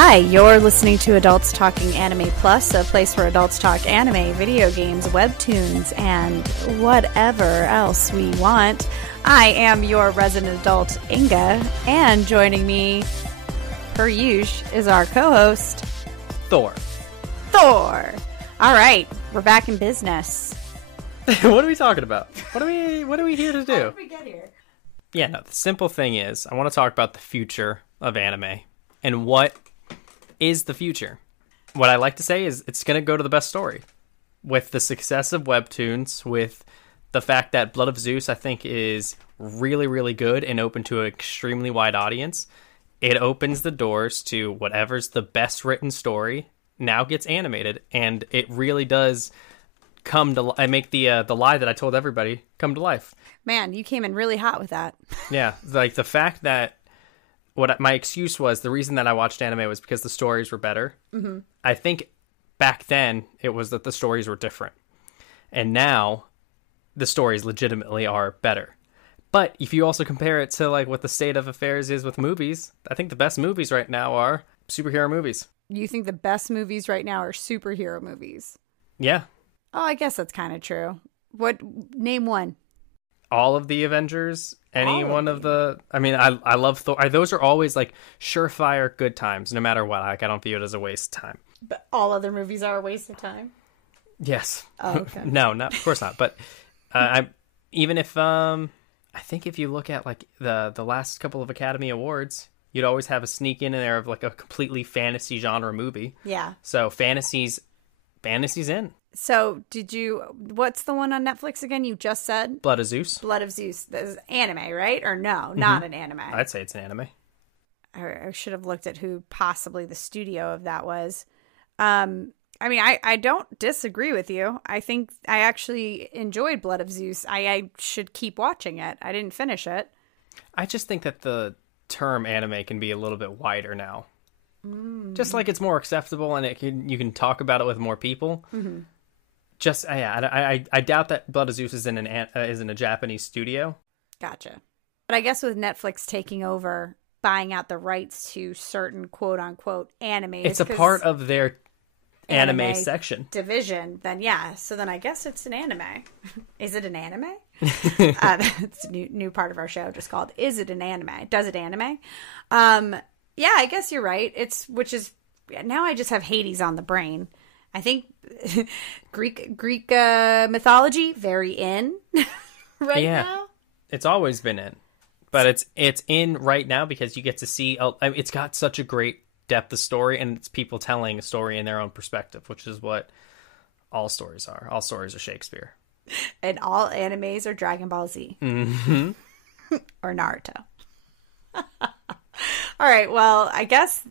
Hi, you're listening to Adults Talking Anime Plus, a place where adults talk anime, video games, webtoons, and whatever else we want. I am your resident adult, Inga, and joining me, per usual, is our co-host, Thor. Thor! Alright, we're back in business. What are we talking about? What are we here to do? How did we get here? Yeah, no, the simple thing is, I want to talk about the future of anime. And what is the future? What I like to say is it's going to go to the best story. With the success of Webtoons, with the fact that Blood of Zeus, I think, is really, really good and open to an extremely wide audience, it opens the doors to whatever's the best written story now gets animated. And it really does come to I make the lie that I told everybody come to life. Man, you came in really hot with that. Yeah, like the fact that my excuse was the reason that I watched anime was because the stories were better. Mm-hmm. I think back then it was that the stories were different. And now the stories legitimately are better. But if you also compare it to like what the state of affairs is with movies, I think the best movies right now are superhero movies. You think the best movies right now are superhero movies? Yeah. Oh, I guess that's kind of true. Name one. All of the Avengers, any one of the... I mean, I love Thor. Those are always, like, surefire good times, no matter what. Like, I don't view it as a waste of time. But all other movies are a waste of time? Yes. Oh, okay. No, of course not. But even if... I think if you look at, like, the last couple of Academy Awards, you'd always have a sneak in there of, like, a completely fantasy genre movie. Yeah. So fantasy's in. So, what's the one on Netflix again you just said? Blood of Zeus. Blood of Zeus. This is anime, right? Or no, not an anime. I'd say it's an anime. I should have looked at who possibly the studio of that was. I mean, I don't disagree with you. I think I actually enjoyed Blood of Zeus. I should keep watching it. I didn't finish it. I just think that the term anime can be a little bit wider now. Just like it's more acceptable and you can talk about it with more people. Mm-hmm. I doubt that Blood of Zeus is in a Japanese studio. Gotcha. But I guess with Netflix taking over, buying out the rights to certain quote unquote animes, it's a part of their anime section division. Then yeah, so then I guess it's an anime. Is it an anime? It's a new part of our show just called "Is it an anime? Does it anime?" Yeah, I guess you're right. Now I just have Hades on the brain. I think Greek mythology very in now. It's always been in, but it's in right now because you get to see. It's got such a great depth of story, and it's people telling a story in their own perspective, which is what all stories are. All stories are Shakespeare, and all animes are Dragon Ball Z or Naruto. All right, well, I guess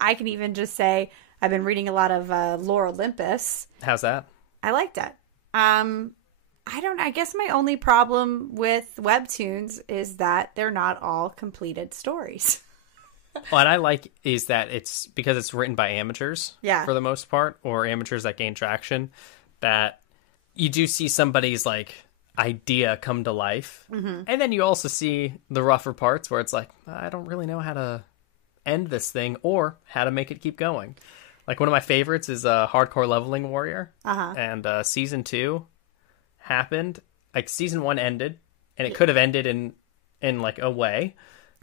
I can even just say I've been reading a lot of lore Olympus. How's that? I liked it. I guess my only problem with Webtoons is that they're not all completed stories. What I like is that it's because it's written by amateurs for the most part, or amateurs that gain traction, that you do see somebody's like idea come to life. Mm-hmm. And then you also see the rougher parts where it's like, I don't really know how to end this thing or how to make it keep going. Like one of my favorites is Hardcore Leveling Warrior. Uh-huh. And season 2 happened. Like season 1 ended, and it could have ended in like a way,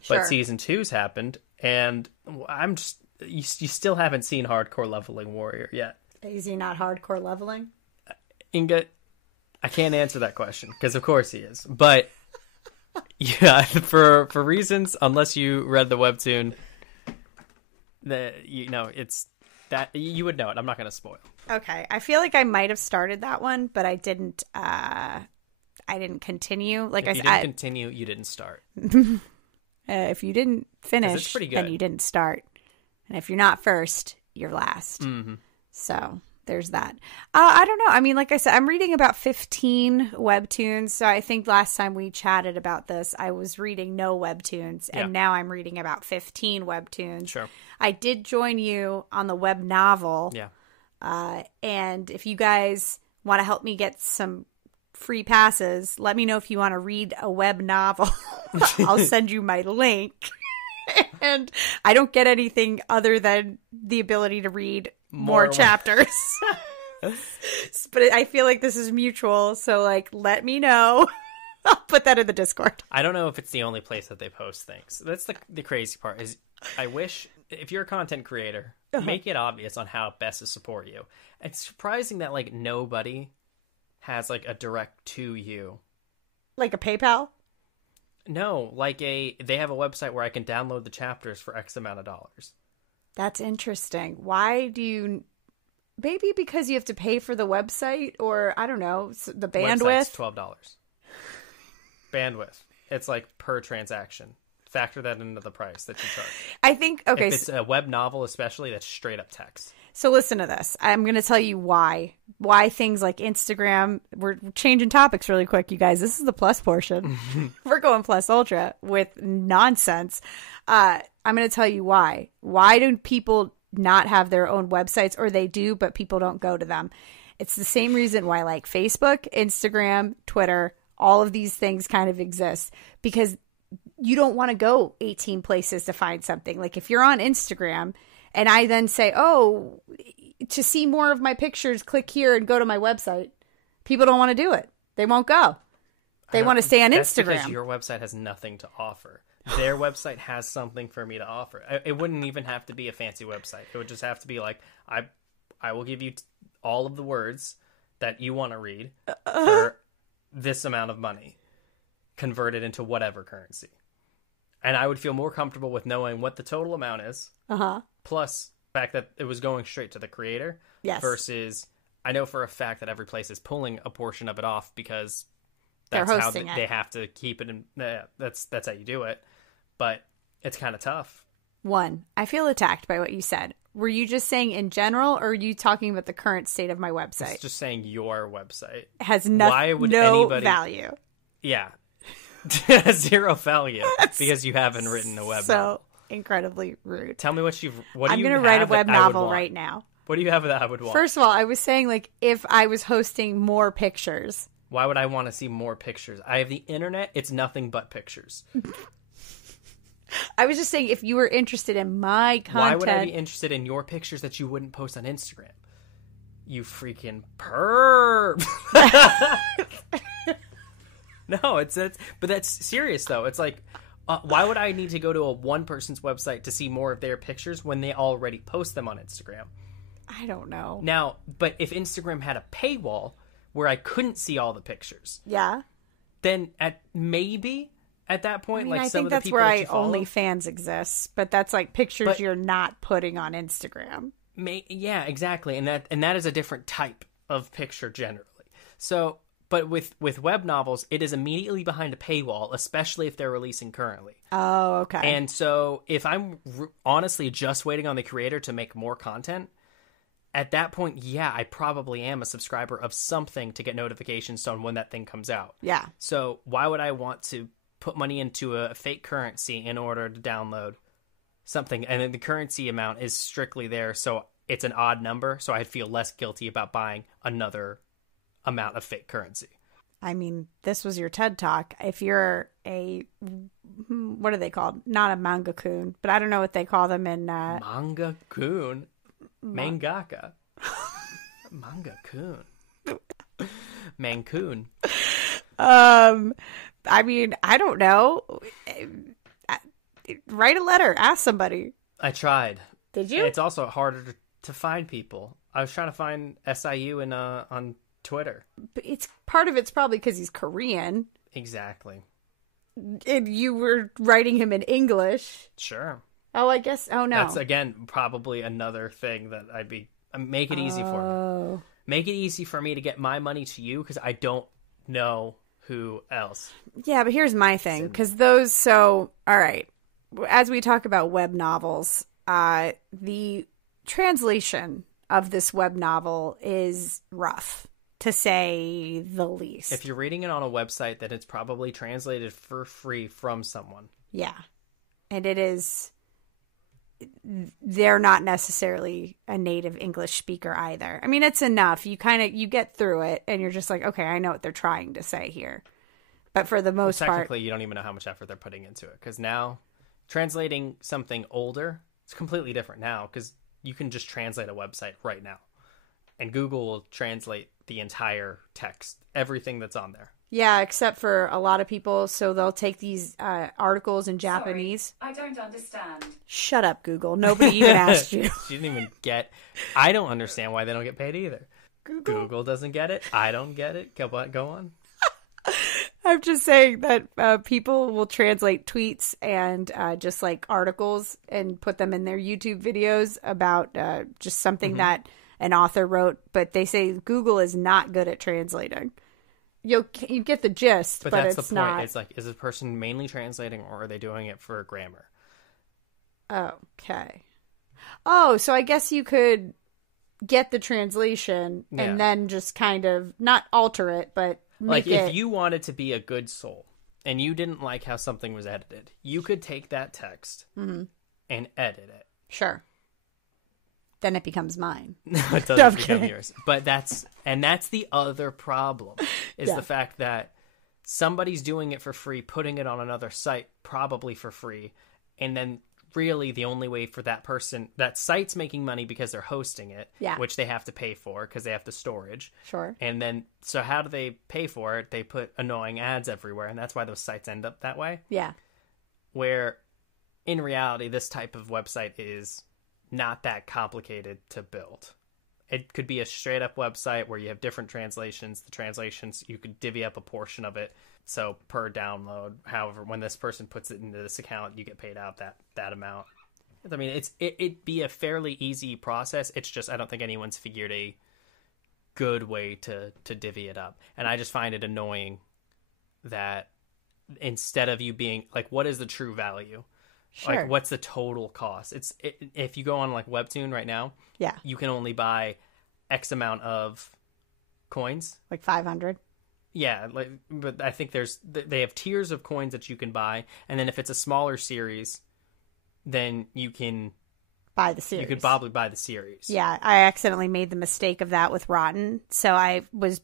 but season 2's happened, and I'm just you still haven't seen Hardcore Leveling Warrior yet. Is he not hardcore leveling? Inga, I can't answer that question because of course he is, but yeah, for reasons, unless you read the webtoon, it's that you would know it. I'm not going to spoil. Okay, I feel like I might have started that one, but I didn't. I didn't continue. Like if you didn't continue, you didn't start. If you didn't finish, then you didn't start. And if you're not first, you're last. Mm-hmm. So there's that. I don't know. I mean, like I said, I'm reading about 15 webtoons. So I think last time we chatted about this, I was reading no webtoons. And now I'm reading about 15 webtoons. Sure. I did join you on the web novel. Yeah. And if you guys want to help me get some free passes, let me know if you want to read a web novel. I'll send you my link. And I don't get anything other than the ability to read more chapters. But I feel like this is mutual, so like let me know. I'll put that in the Discord. I don't know if it's the only place that they post things. That's the crazy part is I wish if you're a content creator, make it obvious on how best to support you. It's surprising that like nobody has like a direct to you. Like a PayPal? No, like they have a website where I can download the chapters for X amount of dollars. That's interesting. Why do you... Maybe because you have to pay for the website, or I don't know, the bandwidth. Website's $12. Bandwidth. It's like per transaction. Factor that into the price that you charge. I think, okay. If it's a web novel especially, that's straight up text. So listen to this. I'm going to tell you why things like Instagram, we're changing topics really quick, you guys. This is the plus portion. We're going plus ultra with nonsense. I'm going to tell you why. Why do people not have their own websites, or they do, but people don't go to them? It's the same reason why like Facebook, Instagram, Twitter, all of these things kind of exist, because you don't want to go 18 places to find something. Like if you're on Instagram and I then say, oh, to see more of my pictures, click here and go to my website. People don't want to do it. They won't go. They want to stay on Instagram. Because your website has nothing to offer. Their website has something for me to offer. It wouldn't even have to be a fancy website. It would just have to be like, I will give you all of the words that you want to read for this amount of money, converted into whatever currency. And I would feel more comfortable with knowing what the total amount is. Plus the fact that it was going straight to the creator. Yes. Versus I know for a fact that every place is pulling a portion of it off because that's how they have to keep it in. That's how you do it. But it's kind of tough. One, I feel attacked by what you said. Were you just saying in general, or are you talking about the current state of my website? It's just saying your website has no value. Yeah. Zero value because you haven't written a web novel. Incredibly rude. Tell me what I'm going to write a web novel right now. What do you have that I would want? First of all, I was saying like if I was hosting more pictures. Why would I want to see more pictures? I have the internet. It's nothing but pictures. I was just saying if you were interested in my content. Why would I be interested in your pictures that you wouldn't post on Instagram? You freaking perv. No, but that's serious though. It's like, why would I need to go to a one person's website to see more of their pictures when they already post them on Instagram? I don't know. Now, but if Instagram had a paywall where I couldn't see all the pictures, yeah, then maybe at that point, like I some think of the that's people where that you follow, OnlyFans exists, but that's like pictures you're not putting on Instagram. Yeah, exactly, and that is a different type of picture generally. So. But with web novels, it is immediately behind a paywall, especially if they're releasing currently. Oh, okay. And so if I'm honestly just waiting on the creator to make more content, at that point, yeah, I probably am a subscriber of something to get notifications on when that thing comes out. Yeah. So why would I want to put money into a fake currency in order to download something? And then the currency amount is strictly there, so it's an odd number, so I'd feel less guilty about buying another amount of fake currency. I mean, this was your TED Talk. If you're what are they called? Not a manga-kun, but I don't know what they call them in... Manga-kun? Mangaka. Manga-kun. Mancoon. I mean, I don't know. Write a letter. Ask somebody. I tried. Did you? It's also harder to find people. I was trying to find SIU on Twitter. But part of it's probably because he's Korean. Exactly. And you were writing him in English. Sure. Oh, I guess. Oh, no. That's, again, probably another thing that make it easy for me. Make it easy for me to get my money to you because I don't know who else. Yeah, but here's my thing. Because all right. As we talk about web novels, the translation of this web novel is rough, to say the least. If you're reading it on a website, then it's probably translated for free from someone. Yeah. And they're not necessarily a native English speaker either. I mean, it's enough. You get through it and you're just like, okay, I know what they're trying to say here. But for the most part... Technically, you don't even know how much effort they're putting into it. Because now translating something older, it's completely different now because you can just translate a website right now. And Google will translate the entire text, everything that's on there. Yeah, except for a lot of people. So they'll take these articles in Japanese. Sorry, I don't understand. Shut up, Google. Nobody even asked you. She didn't even get... I don't understand why they don't get paid either. Google doesn't get it. I don't get it. Go on. I'm just saying that people will translate tweets and just like articles and put them in their YouTube videos about just something that an author wrote. But they say Google is not good at translating. You get the gist, but that's it's the point. not. It's like, is this person mainly translating or are they doing it for grammar? Okay. Oh, so I guess you could get the translation and then just kind of not alter it, but make if you wanted to be a good soul and you didn't like how something was edited, you could take that text and edit it. Sure. Then it becomes mine. No, it doesn't become yours. But that's the other problem is the fact that somebody's doing it for free, putting it on another site, probably for free. And then really the only way for that person, that site's making money because they're hosting it, which they have to pay for because they have the storage. Sure. And then, so how do they pay for it? They put annoying ads everywhere. And that's why those sites end up that way. Yeah. Where in reality, this type of website is not that complicated to build. It could be a straight up website where you have different translations. The translations, you could divvy up a portion of it. So per download, however, when this person puts it into this account, you get paid out that amount. I mean, it'd be a fairly easy process. It's just, I don't think anyone's figured a good way to divvy it up. And I just find it annoying that instead of you being like, what is the true value? Sure. Like, what's the total cost? If you go on like Webtoon right now, you can only buy X amount of coins, like 500. Yeah, but I think they have tiers of coins that you can buy, and then if it's a smaller series, then you can buy the series. You could probably buy the series. Yeah, I accidentally made the mistake of that with Rotten, so I was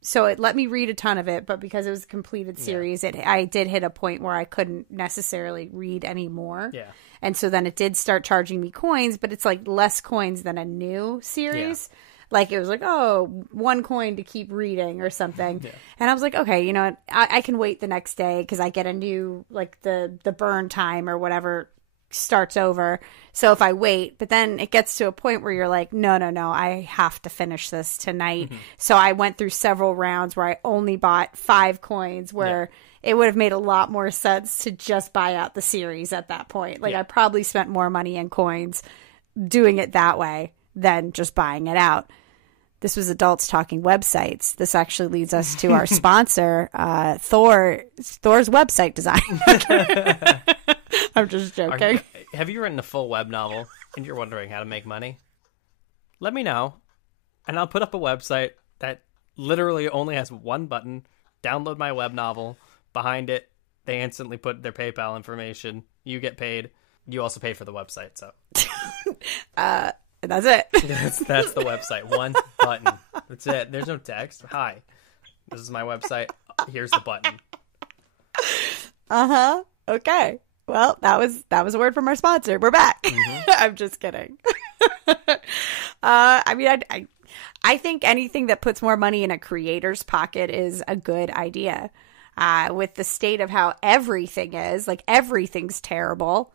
so it let me read a ton of it, but because it was a completed series, I did hit a point where I couldn't necessarily read anymore. Yeah, and so then it did start charging me coins, but it's like less coins than a new series. Yeah. Like, it was like, 1 coin to keep reading or something. Yeah. And I was like, okay, you know what? I can wait the next day because I get a new, like, the burn time or whatever starts over. So if I wait, but then it gets to a point where you're like, no, I have to finish this tonight. Mm-hmm. So I went through several rounds where I only bought 5 coins where it would have made a lot more sense to just buy out the series at that point. Like, I probably spent more money in coins doing it that way than just buying it out. This was Adults Talking Websites. This actually leads us to our sponsor, Thor's website design. I'm just joking. Have you written a full web novel and you're wondering how to make money? Let me know, and I'll put up a website that literally only has one button. Download my web novel. Behind it, they instantly put their PayPal information. You get paid. You also pay for the website, so... And that's it. That's the website. One button. That's it. There's no text. Hi, this is my website. Here's the button. Okay. Well, that was a word from our sponsor. We're back. Mm-hmm. I'm just kidding. I mean, I think anything that puts more money in a creator's pocket is a good idea. With the state of how everything is, like everything's terrible.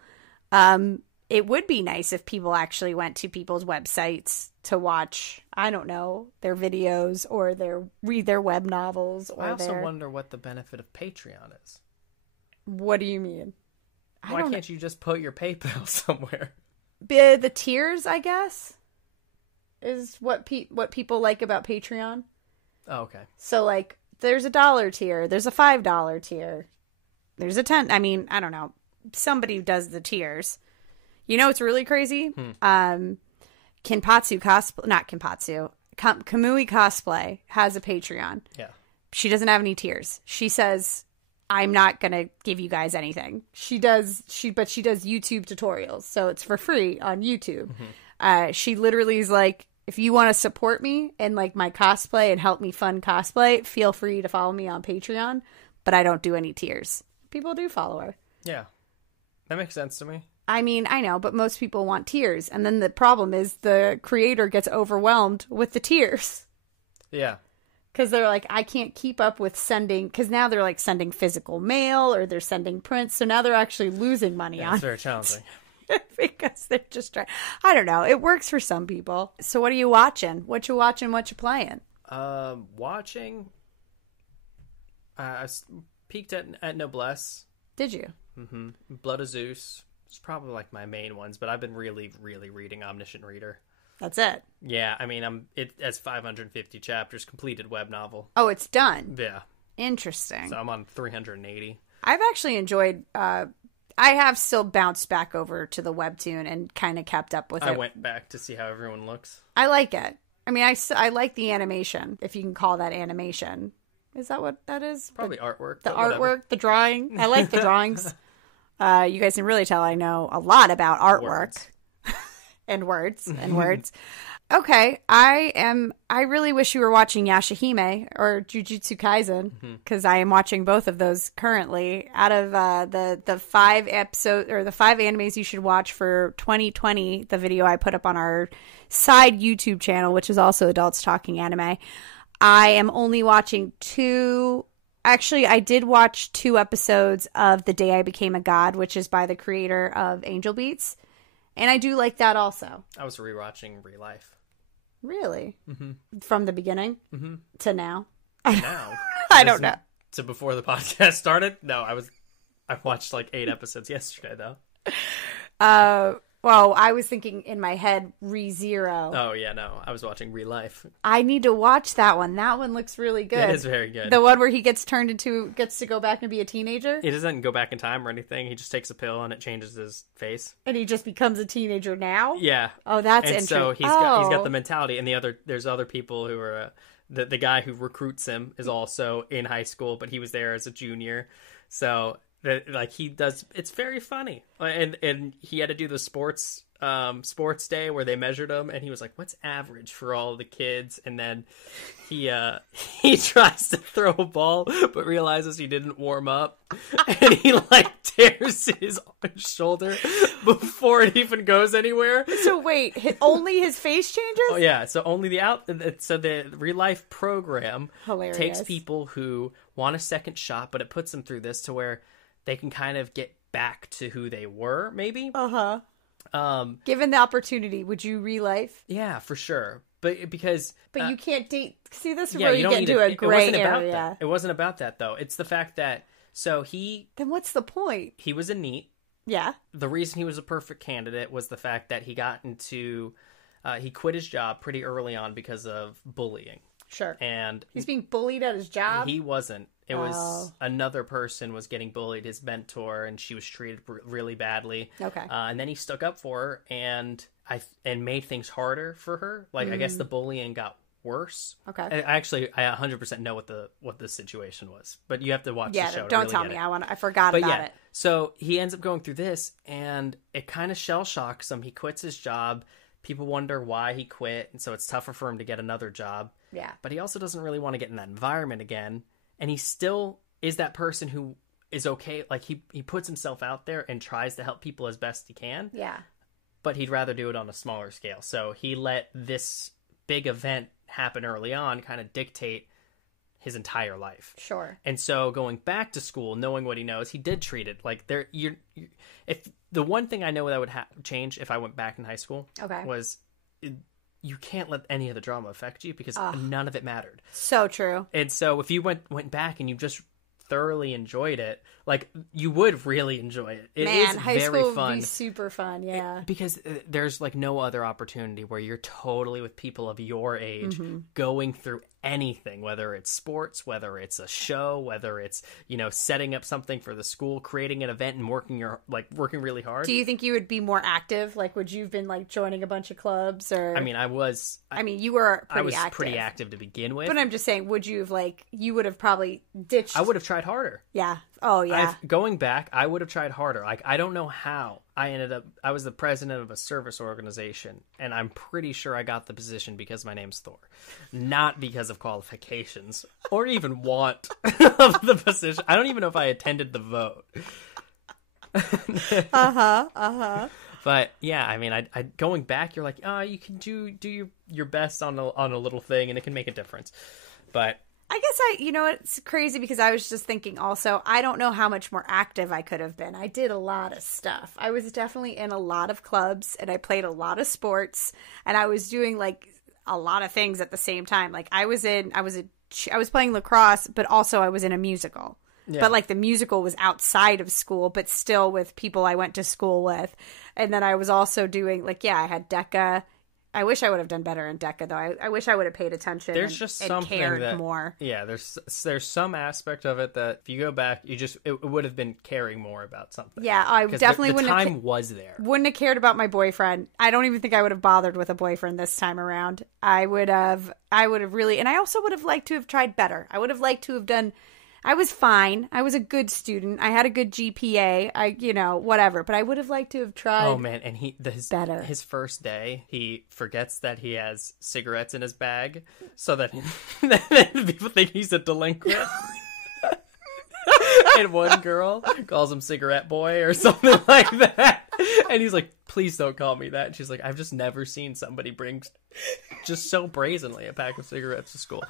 It would be nice if people actually went to people's websites to watch, I don't know, their videos or read their web novels. Or I also wonder what the benefit of Patreon is. What do you mean? Why can't you just put your PayPal somewhere? The tiers, I guess, is what people like about Patreon. Oh, okay. So, like, there's a $1 tier, there's a $5 tier, there's a 10. I mean, I don't know. Somebody does the tiers. You know what's really crazy? Kamui Cosplay has a Patreon. Yeah. She doesn't have any tiers. She says, I'm not going to give you guys anything. She does YouTube tutorials. So it's for free on YouTube. Mm-hmm. She literally is like, if you want to support me and like my cosplay and help me fund cosplay, feel free to follow me on Patreon. But I don't do any tiers. People do follow her. Yeah. That makes sense to me. I mean, I know, but most people want tears. And then the problem is the creator gets overwhelmed with the tears. Yeah. Because they're like, I can't keep up with sending, because now they're like sending physical mail or they're sending prints. So now they're actually losing money on it. It's very challenging. Because they're just trying. I don't know. It works for some people. So what are you watching? What you watching? What you playing? Watching. I peeked at Noblesse. Did you? Mm-hmm. Blood of Zeus. It's probably like my main ones, but I've been really, really reading Omniscient Reader. That's it. Yeah, I mean, it's 550 chapters, completed web novel. Oh, it's done. Yeah. Interesting. So I'm on 380. I've actually enjoyed. I have still bounced back over to the webtoon and kind of kept up with it. I went back to see how everyone looks. I like it. I mean, I like the animation, if you can call that animation. Is that what that is? Probably artwork. The artwork, the drawing. I like the drawings. You guys can really tell I know a lot about artwork. And words. Okay, I really wish you were watching Yashahime or Jujutsu Kaisen, because I am watching both of those currently. Out of the 5 episodes or the 5 animes you should watch for 2020, the video I put up on our side YouTube channel, which is also Adults Talking Anime, I am only watching 2. Actually, I did watch 2 episodes of The Day I Became a God, which is by the creator of Angel Beats. And I do like that also. I was rewatching Real Life. Really? Mm-hmm. From the beginning to now? Now? I don't know. To before the podcast started? No, I watched like 8 episodes yesterday though. Well, I was thinking in my head, ReZero. Oh yeah, no, I was watching Real Life. I need to watch that one. That one looks really good. It is very good. The one where he gets to go back and be a teenager? He doesn't go back in time or anything. He just takes a pill and it changes his face. And he just becomes a teenager now? Yeah. Oh, that's and interesting. So he's got the mentality, and there's other people who are the guy who recruits him is also in high school, but he was there as a junior. So he does, it's very funny. And he had to do the sports day where they measured him, and he was like, what's average for all the kids? And then he tries to throw a ball but realizes he didn't warm up, and he like tears his shoulder before it even goes anywhere. So wait, only his face changes? Oh yeah, so only the Real Life program takes people who want a second shot, but it puts them through this to where they can kind of get back to who they were, maybe. Given the opportunity, would you relife? Yeah, for sure. But you can't date. See, this is where you get into a gray area. It wasn't about that though. It's the fact that then what's the point? He was a NEET. Yeah. The reason he was a perfect candidate was the fact that he got into he quit his job pretty early on because of bullying. Sure. And he's being bullied at his job? He wasn't. It was another person was getting bullied, his mentor, and she was treated really badly. Okay. And then he stuck up for her and made things harder for her. Like, I guess the bullying got worse. Okay. I 100% know what the situation was, but you have to watch the show. Don't tell me. I forgot about it. So he ends up going through this, and it kind of shell shocks him. He quits his job. People wonder why he quit, and so it's tougher for him to get another job. Yeah. But he also doesn't really want to get in that environment again. And he still is that person who is okay. Like, he puts himself out there and tries to help people as best he can. Yeah. But he'd rather do it on a smaller scale. So he let this big event happen early on kind of dictate his entire life. Sure. And so going back to school, knowing what he knows, he did treat it like if the one thing I know that would change if I went back in high school was you can't let any of the drama affect you because none of it mattered. So true. And so if you went back and you just thoroughly enjoyed it, like, you would really enjoy it. It is high very school fun. Would be super fun, yeah. Because there's like no other opportunity where you're totally with people of your age going through anything, whether it's sports, whether it's a show, whether it's, setting up something for the school, creating an event and working really hard. Do you think you would be more active? Like, would you have been like joining a bunch of clubs or? I mean, you were pretty active. Pretty active to begin with. But I'm just saying, would you have you would have probably ditched? I would have tried harder. Yeah. Oh, yeah. Going back, I would have tried harder. Like, I don't know how I was the president of a service organization, and I'm pretty sure I got the position because my name's Thor. Not because of qualifications or even want of the position. I don't even know if I attended the vote. But yeah, I mean, I going back, you're like, you can do your best on a little thing, and it can make a difference. But I guess it's crazy because I was just thinking also, I don't know how much more active I could have been. I did a lot of stuff. I was definitely in a lot of clubs, and I played a lot of sports, and I was doing like a lot of things at the same time. Like I was playing lacrosse, but also I was in a musical. Yeah. But like the musical was outside of school, but still with people I went to school with. And then I was also doing I had DECA. I wish I would have done better in DECA though. I wish I would have paid attention. There's just something cared more. Yeah, there's some aspect of it that if you go back, it would have been caring more about something. Yeah, I definitely wouldn't have. The time was there. Wouldn't have cared about my boyfriend. I don't even think I would have bothered with a boyfriend this time around. I would have really, and I also would have liked to have tried better. I would have liked to have done. I was fine. I was a good student. I had a good GPA. Whatever. But I would have liked to have tried. Oh man, and better. His first day, he forgets that he has cigarettes in his bag, so that people think he's a delinquent. And one girl calls him cigarette boy or something like that. And he's like, please don't call me that. And she's like, I've just never seen somebody bring just so brazenly a pack of cigarettes to school.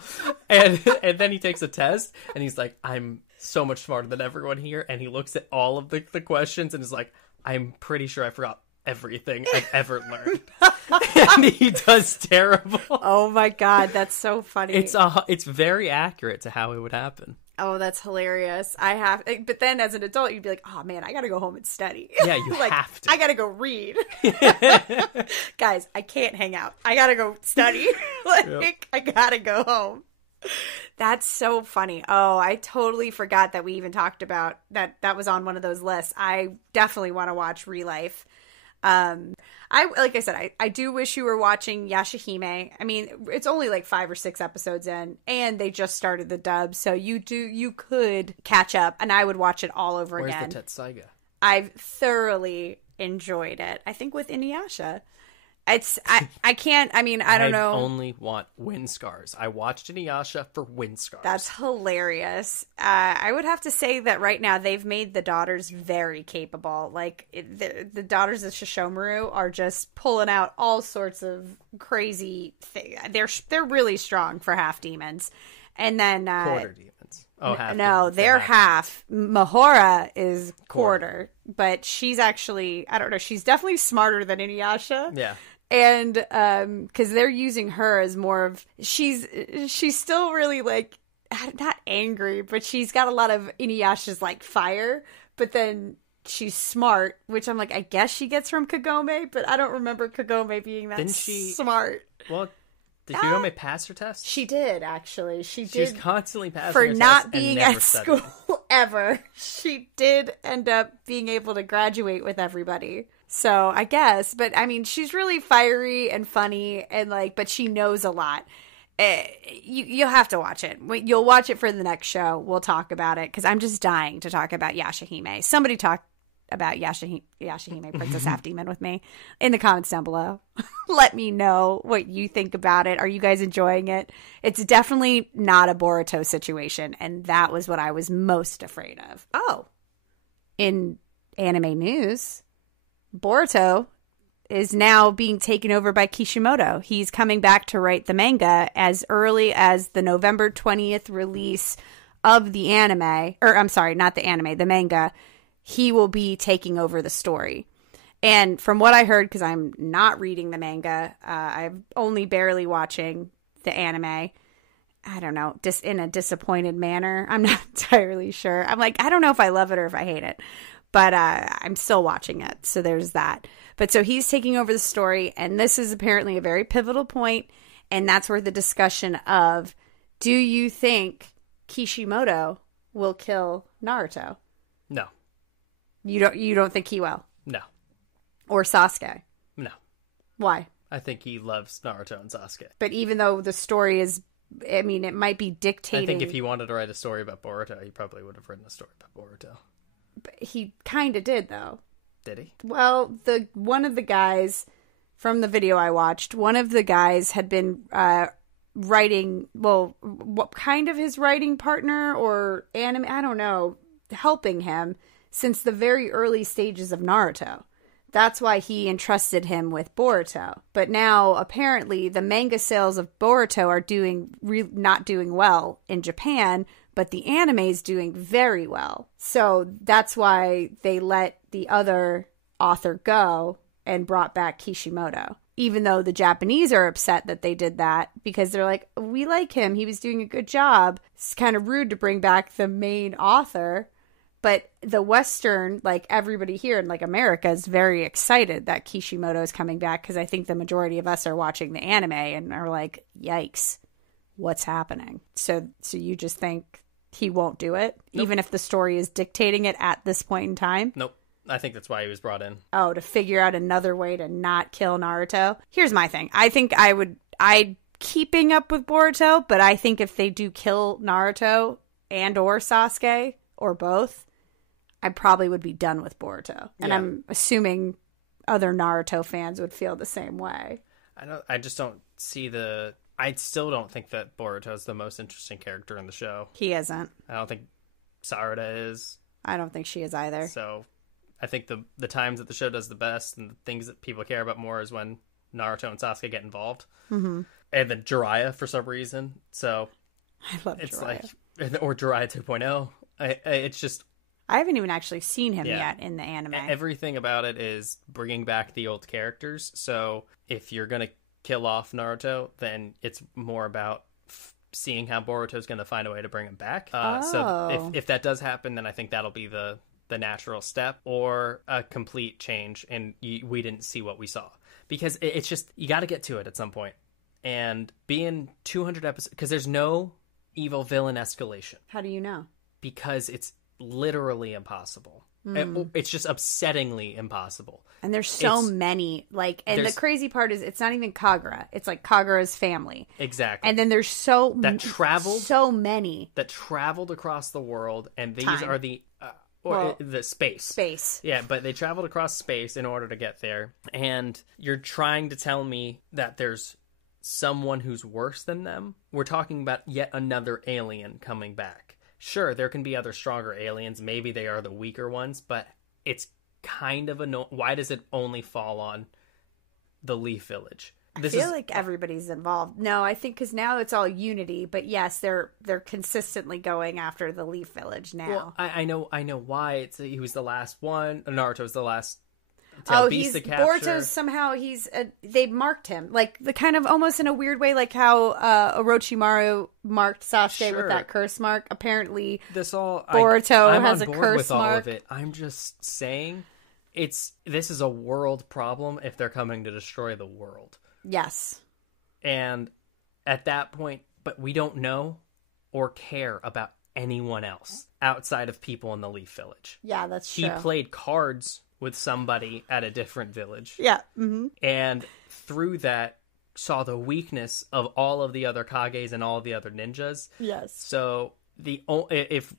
And then he takes a test and he's like, I'm so much smarter than everyone here. And he looks at all of the questions and is like, I'm pretty sure I forgot everything I've ever learned. And he does terrible. Oh my God, that's so funny. It's very accurate to how it would happen. Oh, that's hilarious. But then as an adult, you'd be like, oh man, I gotta go home and study. Yeah, you have to. I gotta go read. Guys, I can't hang out. I gotta go study. I gotta go home. That's so funny. Oh, I totally forgot that we even talked about that was on one of those lists. I definitely want to watch Relife. Like I said, I do wish you were watching Yashahime. I mean, it's only like 5 or 6 episodes in, and they just started the dub, so you could catch up, and I would watch it all over again. Where's the Tetsaiga? I've thoroughly enjoyed it. I think with Inuyasha. I don't know. I only want wind scars. I watched Inuyasha for wind scars. That's hilarious. I would have to say that right now they've made the daughters very capable. Like the daughters of Shishomaru are just pulling out all sorts of crazy things. They're really strong for half demons. And then quarter demons. Oh, half. No, demons. they're half. Mahora is quarter, but she's actually, I don't know. She's definitely smarter than Inuyasha. Yeah. And because they're using her as more of she's still really like not angry, but she's got a lot of Inuyasha's like fire, but then she's smart, which I'm like, I guess she gets from Kagome, but I don't remember Kagome being that smart. Well, did Kagome pass her test? She did, actually. She was constantly passing for her not test being and never at school ever. She did end up being able to graduate with everybody. So I guess, but I mean, she's really fiery and funny, and but she knows a lot. You'll have to watch it. You'll watch it for the next show. We'll talk about it because I'm just dying to talk about Yashahime. Somebody talk about Yashahime Princess Half Demon with me in the comments down below. Let me know what you think about it. Are you guys enjoying it? It's definitely not a Boruto situation, and that was what I was most afraid of. Oh, in anime news, Boruto is now being taken over by Kishimoto. He's coming back to write the manga as early as the November 20th release of the anime. Or, I'm sorry, not the anime, the manga. He will be taking over the story. And from what I heard, because I'm not reading the manga, I'm only barely watching the anime. I don't know, in a disappointed manner. I'm not entirely sure. I'm like, I don't know if I love it or if I hate it. But I'm still watching it, so there's that. But so he's taking over the story, and this is apparently a very pivotal point, and that's where the discussion of, do you think Kishimoto will kill Naruto? No. You don't think he will? No. Or Sasuke? No. Why? I think he loves Naruto and Sasuke. But even though the story is, I mean, it might be dictating. I think if he wanted to write a story about Boruto, he probably would have written a story about Boruto. But he kind of did, though. Did he? Well, one of the guys from the video I watched, one of the guys had been writing, well, what kind of his writing partner or anime, I don't know, helping him since the very early stages of Naruto. That's why he entrusted him with Boruto. But now, apparently, the manga sales of Boruto are not doing well in Japan, but the anime is doing very well. So that's why they let the other author go and brought back Kishimoto. Even though the Japanese are upset that they did that, because they're like, we like him, he was doing a good job. It's kind of rude to bring back the main author. But the Western, like everybody here in like America, is very excited that Kishimoto is coming back, because I think the majority of us are watching the anime and are like, yikes, what's happening? So you just think he won't do it, nope, even if the story is dictating it at this point in time? Nope. I think that's why he was brought in. Oh, to figure out another way to not kill Naruto? Here's my thing. I think I'd keeping up with Boruto, but I think if they do kill Naruto and or Sasuke, or both, I probably would be done with Boruto. And yeah, I'm assuming other Naruto fans would feel the same way. I just don't see I still don't think that Boruto is the most interesting character in the show. He isn't. I don't think Sarada is. I don't think she is either. So I think the times that the show does the best and the things that people care about more is when Naruto and Sasuke get involved. Mm-hmm. And then Jiraiya for some reason. So I love Jiraiya. Or Jiraiya 2.0. It's just... I haven't even actually seen him yet in the anime. Everything about it is bringing back the old characters. So if you're going to kill off Naruto, then it's more about seeing how Boruto's going to find a way to bring him back. So if that does happen, then I think that'll be the natural step, or a complete change, and we didn't see what we saw. Because it's just, you got to get to it at some point. And being 200 episodes, because there's no evil villain escalation. How do you know? Because it's literally impossible. It's just upsettingly impossible. And there's so many, like, and the crazy part is it's not even Kagura. It's like Kagura's family. Exactly. And then there's so many that traveled across the world, and these Time. Are the the space. Yeah, but they traveled across space in order to get there. And you're trying to tell me that there's someone who's worse than them? We're talking about yet another alien coming back. Sure, there can be other stronger aliens. Maybe they are the weaker ones, but it's kind of annoying. Why does it only fall on the Leaf Village? I feel like everybody's involved. No, I think because now it's all unity. But yes, they're consistently going after the Leaf Village now. Well, I know why. He was the last one. Naruto's the last. Beast to capture. Boruto's somehow they marked him like the kind of almost in a weird way, like how Orochimaru marked Sasuke with that curse mark. Apparently, Boruto has a curse with mark. All of it. I'm just saying, this is a world problem if they're coming to destroy the world. Yes. And at that point, but we don't know or care about anyone else outside of people in the Leaf Village. Yeah, that's true. He played cards with somebody at a different village. Yeah. Mm-hmm. And through that, saw the weakness of all of the other Kages and all of the other ninjas. Yes. So if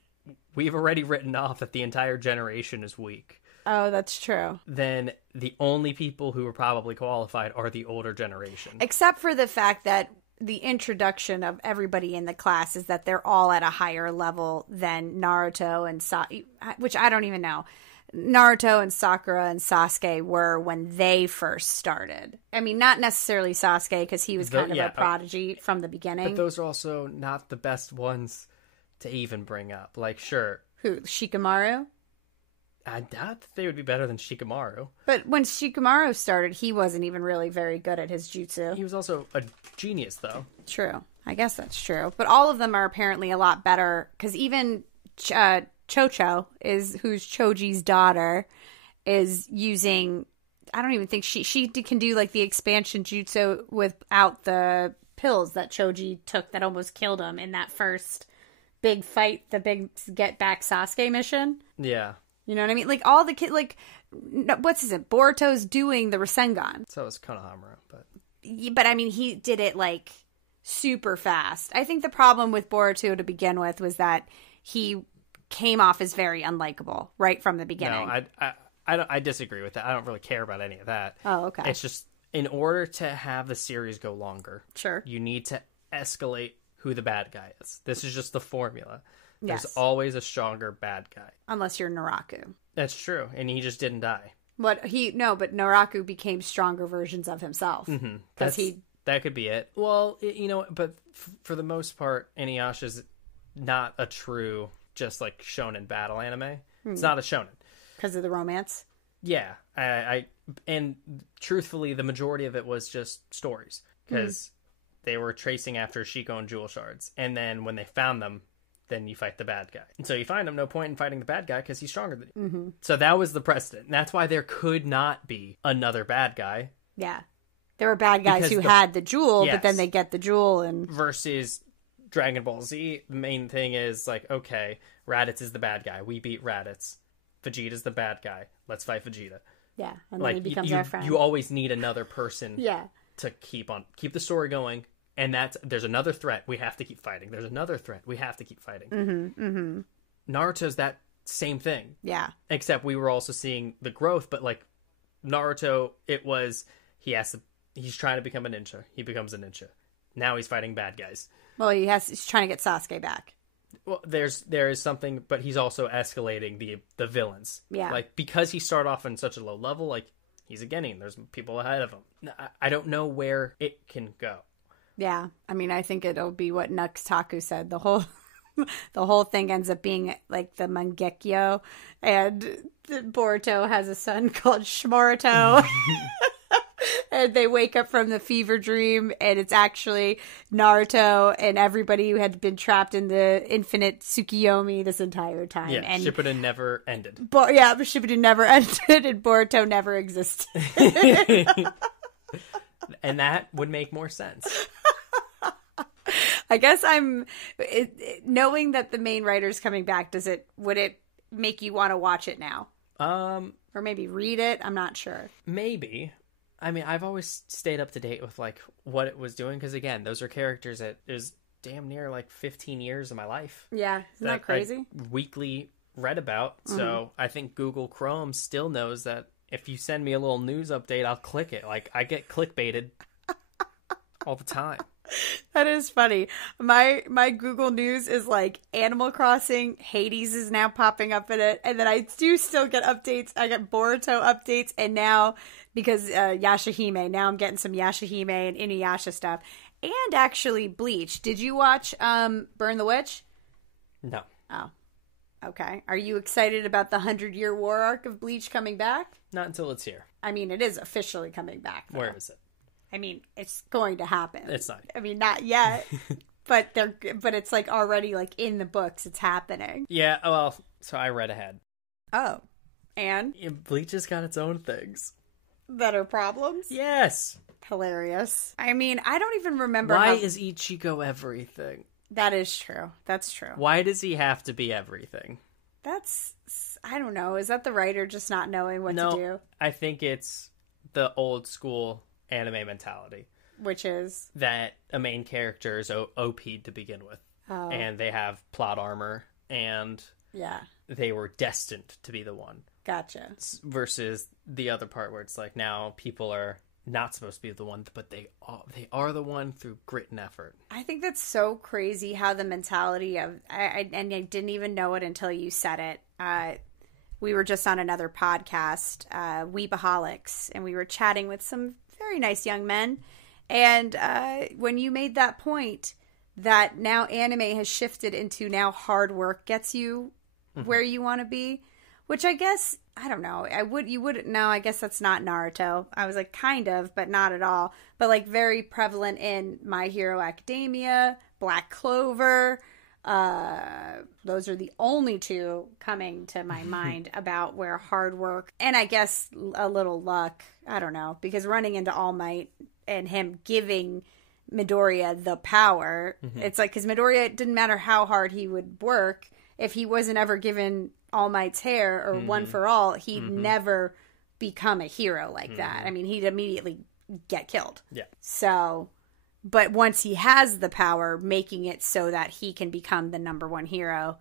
we've already written off that the entire generation is weak. Oh, that's true. Then the only people who are probably qualified are the older generation. Except for the fact that the introduction of everybody in the class is that they're all at a higher level than Naruto and which I don't even know. Naruto and Sakura and Sasuke were when they first started. I mean, not necessarily Sasuke, because he was kind of a prodigy from the beginning. But those are also not the best ones to even bring up. Like, sure. Who? Shikamaru? I doubt that they would be better than Shikamaru. But when Shikamaru started, he wasn't even really very good at his jutsu. He was also a genius, though. True. I guess that's true. But all of them are apparently a lot better, because even Chocho, who's Choji's daughter, is using... I don't even think she can do like the expansion jutsu without the pills that Choji took that almost killed him in that first big fight, the big get back Sasuke mission. Yeah. You know what I mean? Like, all the kids, like, what's his name? Boruto's doing the Rasengan. So is Konohamaru, but... But, I mean, he did it, like, super fast. I think the problem with Boruto to begin with was that he came off as very unlikable right from the beginning. No, I disagree with that. I don't really care about any of that. Oh, okay. It's just, in order to have the series go longer... Sure. You need to escalate who the bad guy is. This is just the formula. There's always a stronger bad guy. Unless you're Naraku. That's true. And he just didn't die. But Naraku became stronger versions of himself. That could be it. Well, but for the most part, Inuyasha's not a true, just like shonen battle anime. It's not a shonen. Because of the romance? Yeah. And truthfully, the majority of it was just stories. Because they were tracing after Shiko and Jewel Shards. And then when they found them, then you fight the bad guy. And so you find him, no point in fighting the bad guy because he's stronger than you. Mm-hmm. So that was the precedent. And that's why there could not be another bad guy. Yeah. There were bad guys who had the jewel, but then they get the jewel and... Versus Dragon Ball Z, the main thing is like, okay, Raditz is the bad guy. We beat Raditz. Vegeta's the bad guy. Let's fight Vegeta. Yeah, and then he becomes our friend. You always need another person to keep the story going. And there's another threat. We have to keep fighting. There's another threat. We have to keep fighting. Mm-hmm, mm-hmm. Naruto's that same thing. Yeah. Except we were also seeing the growth, but like Naruto, it was he's trying to become a ninja. He becomes a ninja. Now he's fighting bad guys. Well, he's trying to get Sasuke back. Well, there is something, but he's also escalating the villains. Yeah. Like, because he started off on such a low level, like, he's a Genin. There's people ahead of him. I don't know where it can go. Yeah. I mean, I think it'll be what Nuxtaku said. The whole thing ends up being like the Mangekyo, and Boruto has a son called Shimoruto. And they wake up from the fever dream, and it's actually Naruto and everybody who had been trapped in the infinite Tsukiyomi this entire time. Yeah, and Shippuden never ended. Shippuden never ended, and Boruto never existed. And that would make more sense. I guess knowing that the main writer's coming back, would it make you want to watch it now? Or maybe read it? I'm not sure. Maybe. I mean, I've always stayed up to date with like what it was doing, because again, those are characters that is damn near like 15 years of my life. Yeah, isn't that crazy? I weekly read about. Mm-hmm. So I think Google Chrome still knows that if you send me a little news update, I'll click it. Like, I get clickbaited all the time. That is funny. My Google News is like Animal Crossing, Hades is now popping up in it, and then I do still get updates. I get Boruto updates, and now because Yashahime, now I'm getting some Yashahime and Inuyasha stuff, and actually Bleach. Did you watch Burn the Witch? No. Oh, okay. Are you excited about the 100-year war arc of Bleach coming back? Not until it's here. I mean, it is officially coming back, though. Where is it? I mean, it's going to happen. It's not. I mean, not yet, but it's like already like in the books. It's happening. Yeah. Well, so I read ahead. Oh, and Bleach has got its own things that are problems. Yes. Hilarious. I mean, I don't even remember. Why is Ichigo everything? That is true. That's true. Why does he have to be everything? I don't know. Is that the writer just not knowing what to do? I think it's the old school anime mentality, which is that a main character is OP'd to begin with, and they have plot armor, and they were destined to be the one. Gotcha. Versus the other part where it's like, now people are not supposed to be the one, but they are the one through grit and effort. I think that's so crazy how the mentality of I didn't even know it until you said it. We were just on another podcast, Weebaholics, and we were chatting with some very nice young men, and when you made that point that now anime has shifted into now hard work gets you where you want to be, which I guess, I don't know, you wouldn't know. I guess that's not Naruto. I was like, kind of, but not at all. But like very prevalent in My Hero Academia, Black Clover. Those are the only two coming to my mind about where hard work and I guess a little luck, I don't know, because running into All Might and him giving Midoriya the power, it's like, because Midoriya, it didn't matter how hard he would work, if he wasn't ever given All Might's hair or One for All, he'd never become a hero like that. I mean, he'd immediately get killed. Yeah. So, but once he has the power, making it so that he can become the number one hero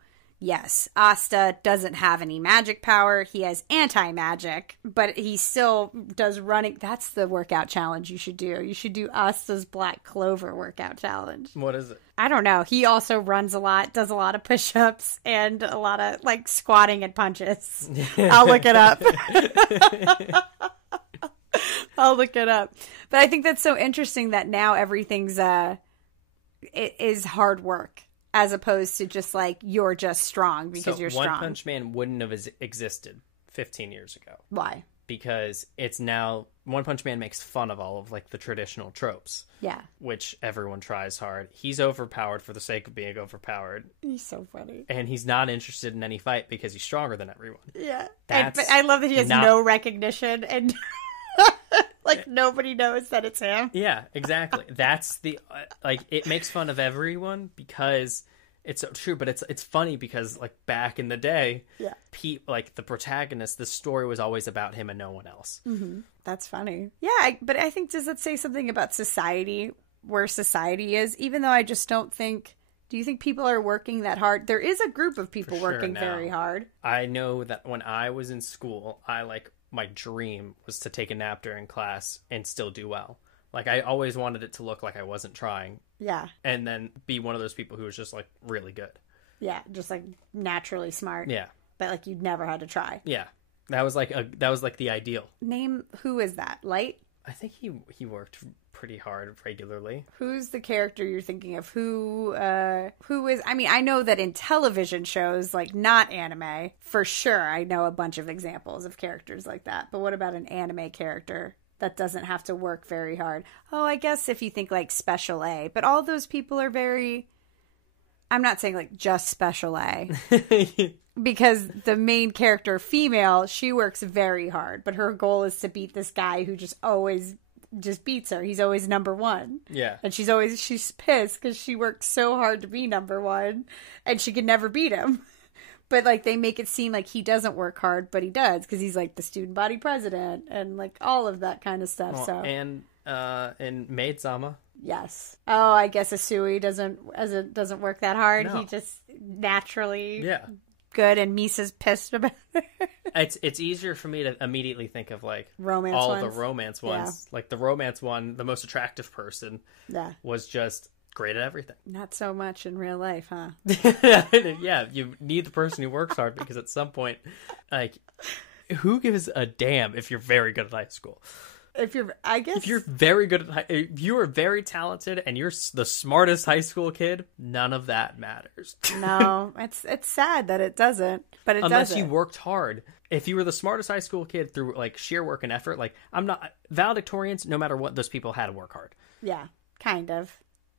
Yes, Asta doesn't have any magic power. He has anti-magic, but he still does running. That's the workout challenge you should do. You should do Asta's Black Clover workout challenge. What is it? I don't know. He also runs a lot, does a lot of push-ups, and a lot of, like, squatting and punches. I'll look it up. I'll look it up. But I think that's so interesting that now everything's, it is hard work. As opposed to just like, you're just strong because you're strong. One Punch Man wouldn't have existed 15 years ago. Why? Because it's now, One Punch Man makes fun of all of like the traditional tropes. Yeah. Which everyone tries hard. He's overpowered for the sake of being overpowered. He's so funny. And he's not interested in any fight because he's stronger than everyone. Yeah. But I love that he has no recognition and... like, nobody knows that it's him. Yeah, exactly. That's the... like, it makes fun of everyone because it's so true, but it's funny because, like, back in the day, yeah, like, the protagonist, the story was always about him and no one else. Mm-hmm. That's funny. Yeah, but I think, does that say something about society, where society is? Even though I just don't think... Do you think people are working that hard? There is a group of people working very hard. I know that when I was in school, my dream was to take a nap during class and still do well. Like, I always wanted it to look like I wasn't trying. Yeah. And then be one of those people who was just, like, really good. Yeah, just, like, naturally smart. Yeah. But, like, you'd never had to try. Yeah. That was, like, the ideal. Name, who is that? Light? I think he worked pretty hard regularly. Who's the character you're thinking of? Who is... I mean, I know that in television shows, like, not anime, for sure, I know a bunch of examples of characters like that. But what about an anime character that doesn't have to work very hard? Oh, I guess if you think, like, Special A. But all those people are very... I'm not saying, like, just Special A. Because the main character, female, she works very hard. But her goal is to beat this guy who just always... just beats her. He's always number one. Yeah. And she's pissed because she worked so hard to be number one and she could never beat him. But like, they make it seem like he doesn't work hard, but he does, because he's like the student body president and like all of that kind of stuff. Well, so and Maid-sama. Yes. Oh, I guess Asui doesn't work that hard. No. He just naturally yeah. good, and Misa's pissed about it. It's easier for me to immediately think of like romance all ones. the romance ones. Yeah. Like the romance one, the most attractive person was just great at everything. Not so much in real life, huh? Yeah, you need the person who works hard, because at some point, like, who gives a damn if you're very good at high school? If you're very good at if you are very talented and you're the smartest high school kid, none of that matters. No, it's sad that it doesn't, but unless you worked hard. If you were the smartest high school kid through like sheer work and effort, like valedictorians, no matter what, those people had to work hard. Yeah, kind of.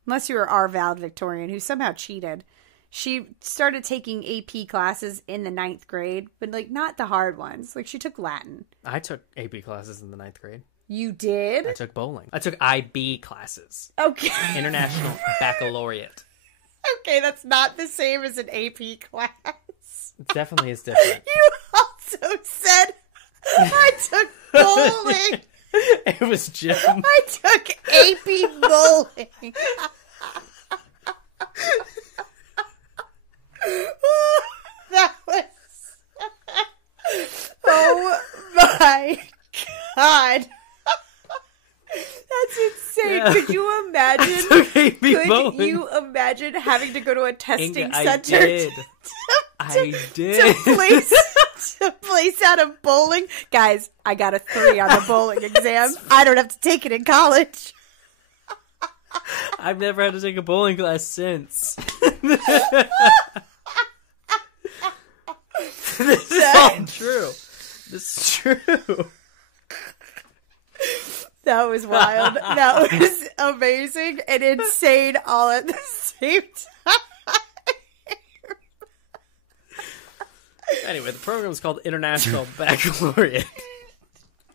Unless you were our valedictorian who somehow cheated. She started taking AP classes in the 9th grade, but like not the hard ones. Like she took Latin. I took AP classes in the 9th grade. You did? I took bowling. I took IB classes. Okay. International Baccalaureate. Okay, that's not the same as an AP class. It definitely is different. You also said I took bowling. It was gym. I took AP bowling. That was... Oh my God. That's insane. Yeah. Could you imagine? Could you imagine having to go to a testing center? I did. To place out a bowling? Guys, I got a 3 on the bowling exam. I don't have to take it in college. I've never had to take a bowling class since. This is all true. This is true. That was wild. That was amazing and insane all at the same time. Anyway, the program is called International Baccalaureate.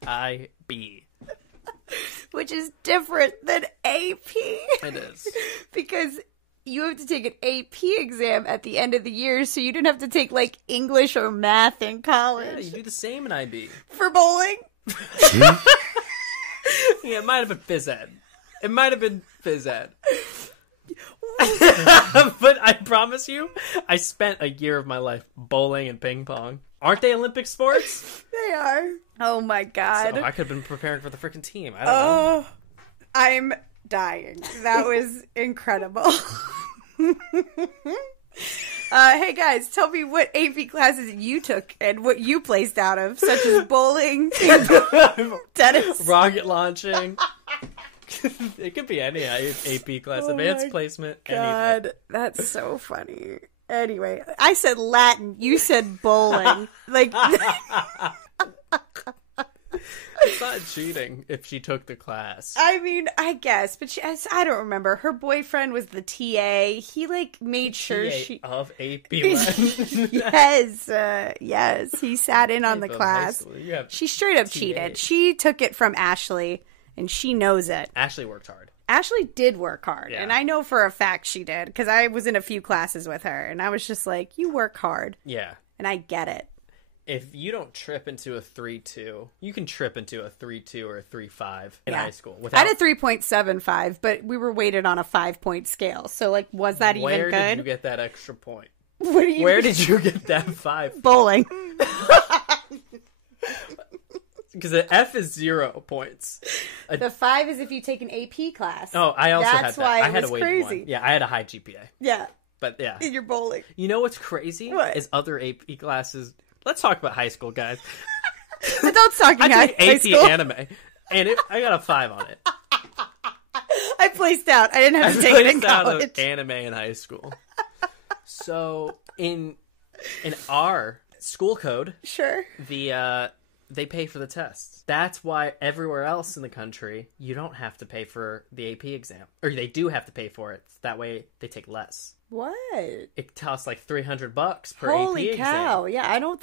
IB. Which is different than AP. It is. Because you have to take an AP exam at the end of the year, so you didn't have to take, like, English or math in college. Yeah, you do the same in IB. For bowling? Yeah, it might have been phys ed. It might have been phys ed. But I promise you, I spent a year of my life bowling and ping pong. Aren't they Olympic sports? They are. Oh my god. So I could have been preparing for the freaking team. I don't know. I'm dying. That was incredible. Hey guys, tell me what AP classes you took and what you placed out of, such as bowling, tennis, rocket launching. It could be any AP class, advanced placement. God, anything. That's so funny. Anyway, I said Latin. You said bowling. Like, it's not cheating if she took the class. I mean, I guess, but I don't remember. Her boyfriend was the TA. He like made sure she of AP Latin. yes. He sat in on the class. She straight up cheated. She took it from Ashley, and she knows it. Ashley worked hard. Ashley did work hard, and I know for a fact she did, because I was in a few classes with her, and I was just like, you work hard. Yeah. And I get it. If you don't trip into a 3.2, you can trip into a 3.2 or a 3.5 in high school. I had a 3.75, but we were weighted on a 5-point scale, so, like, was that even good? Where did you get that extra point? Where did you get that 5? Bowling. Because the F is 0 points. The 5 is if you take an AP class. Oh, I also had that. That's why I had it was a weighted crazy. one. Yeah, I had a high GPA. Yeah. But yeah. In your bowling. You know what's crazy? What? Is other AP classes. Let's talk about high school, guys. Adults talking I took high AP school. Anime, and I got a 5 on it. I placed out. I didn't have to take it in college. Out of anime in high school. So in our school code, sure, they pay for the tests. That's why everywhere else in the country, you don't have to pay for the AP exam. Or they do have to pay for it. That way, they take less. What? It costs like $300 per Holy AP cow! exam. Yeah, I don't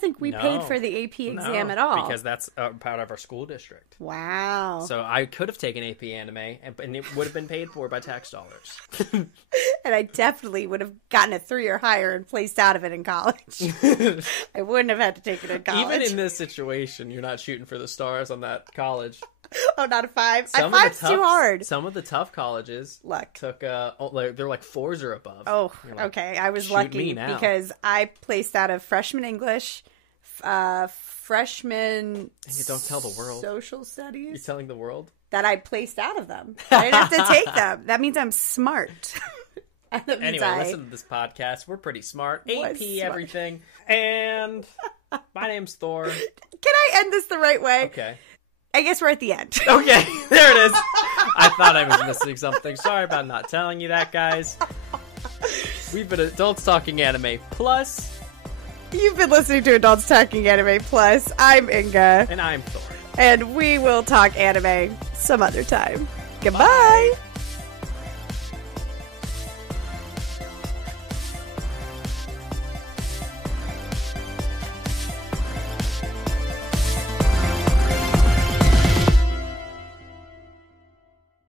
think we paid for the AP exam at all. Because that's part of our school district. Wow. So I could have taken AP Anime, and it would have been paid for by tax dollars. And I definitely would have gotten a 3 or higher and placed out of it in college. I wouldn't have had to take it in college. Even in this situation, you're not shooting for the stars on that college. Oh, not a 5. A 5's too hard. Some of the tough colleges took they're like 4s or above. Oh, like, okay. I was lucky because I placed out of freshman English, freshman. Don't tell the world. Social studies. You're telling the world that I placed out of them. I didn't have to take them. That means I'm smart. Anyway, listen to this podcast. We're pretty smart. AP everything. And my name's Thor. Can I end this the right way? Okay. I guess we're at the end. Okay, there it is. I thought I was missing something. Sorry about not telling you that, guys. We've been Adults Talking Anime Plus. You've been listening to Adults Talking Anime Plus. I'm Inga. And I'm Thor. And we will talk anime some other time. Goodbye. Bye.